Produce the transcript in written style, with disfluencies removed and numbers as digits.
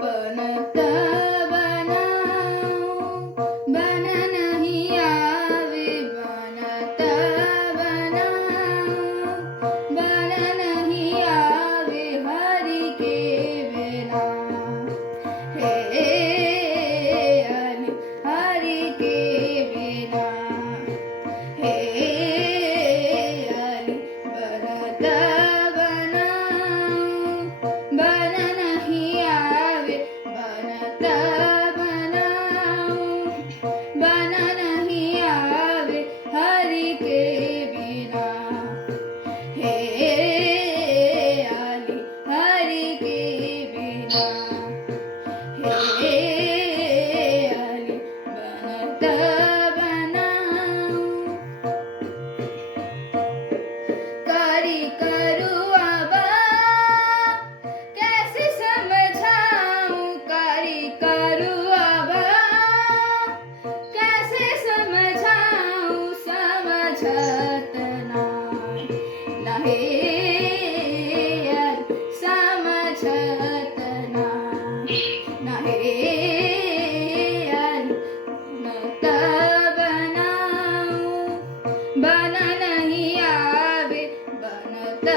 बनत बनाऊं बन नहीं आवे बनत बनाऊं बन नहीं आवे हरि के बिना हे अली हरि के बिना हे अली बनत बनाऊं बन नहीं आवे बनत बनाऊं बन नहीं आवे हरि के बिना हे अली हरि के बिना हे अली बनत बनाऊं कारी करूँ अबा कैसे समझाऊं कारी करूँ अबा कैसे समझाऊं समझत नाही समझत नाही बनत बनाऊं बन नहीं आवे बनत